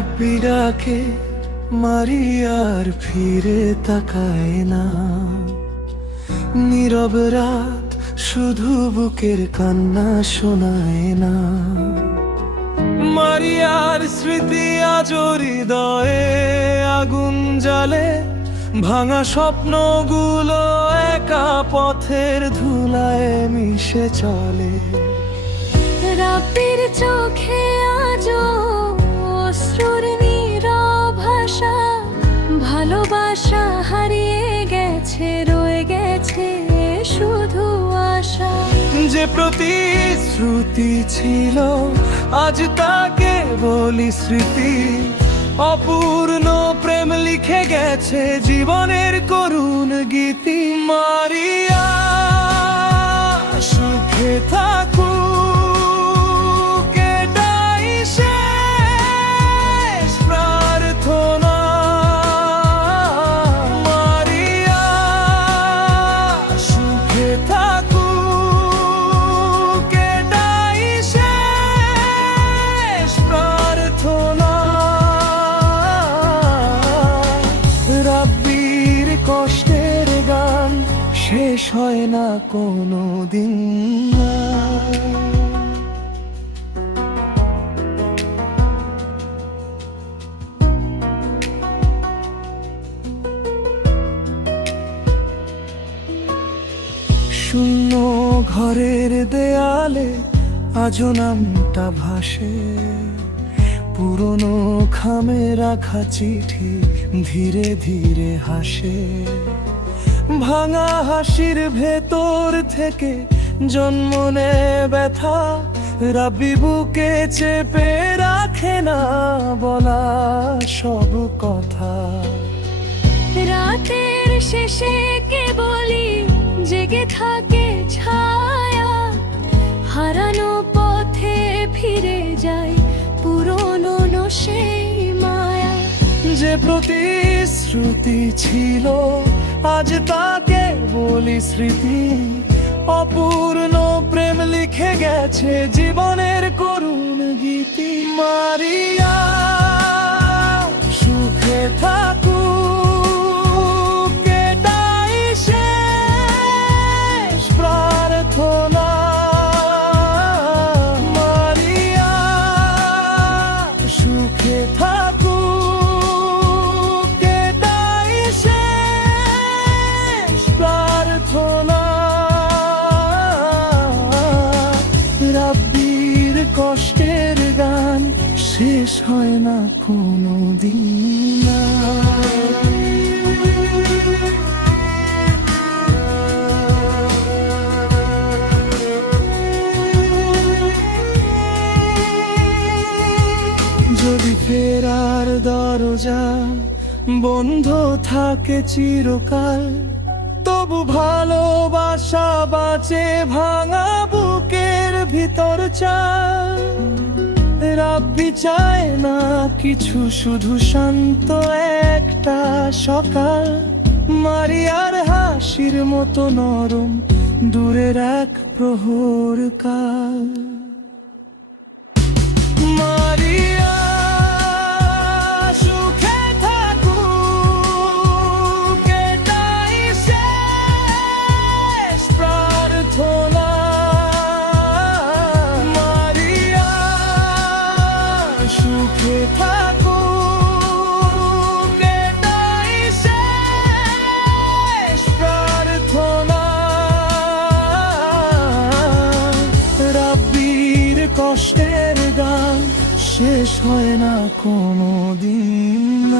রাব্বি ডাকে মারিয়ার ফিরে তাকায় না। নীরব রাত শুধু বুকের কান্না শোনায় না। মারিয়ার স্মৃতি আজ হৃদয়ে আগুন জ্বালে, ভাঙা স্বপ্নগুলো একা পথের ধুলায় মিশে চলে। রাব্বির চোখে আজও অশ্রুর নীরব ভাষা, ভালোবাসা হারিয়ে গেছে, রয়ে গেছে শুধু আশা। যে প্রতিশ্রুতি ছিল আজ তাকে বলি স্মৃতি, অপূর্ণ প্রেম লিখে গেছে জীবনের করুণ গীতি। মারিয়া সুখে থাকুক এটাই শেষ প্রার্থনা। মারিয়া সুখে থাকুক এটাই শেষ প্রার্থনা। রাব্বির কষ্টের গান শেষ হয় না কোনো দিন। শূন্য ঘরের দেয়ালে আজও নামটা ভাসে, পুরনো খামে রাখা চিঠি ধীরে ধীরে হাসে। ভাঙা হাসির ভেতর থেকে জন্ম নেয় ব্যথা, রাব্বি বুকে চেপে রাখে না বলা সব কথা। রাতের শেষে কেবলই জেগে থাকে ছায়া, হারানো পথে ফিরে যায় পুরনো সেই মায়া। যে প্রতিশ্রুতি ছিল আজ তাকে বলি স্মৃতি, অপূর্ণ প্রেম লিখে গেছে জীবনের করুণ গীতি। মারিয়া সুখে থাকুক এটাই শেষ প্রার্থনা। মারিয়া সুখে থাকুক এটাই শেষ প্রার্থনা। রাব্বির কষ্টের গান শেষ হয় না কোনো দিন। যদি ফেরার দরজা বন্ধ থাকে চিরকাল, তবু ভালোবাসা বাঁচে ভাঙা বুকের ভিতর চাল। রাব্বি চায় না কিছু, শুধু শান্ত একটা সকাল। মারিয়ার হাসির মতো নরম দূরের এক প্রহর কাল। মারিয়া সুখে থাকুক এটাই শেষ প্রার্থনা। মারিয়া সুখে থাকুক এটাই শেষ প্রার্থনা। রাব্বির কষ্টের গান শেষ হয় না কোনো দিন।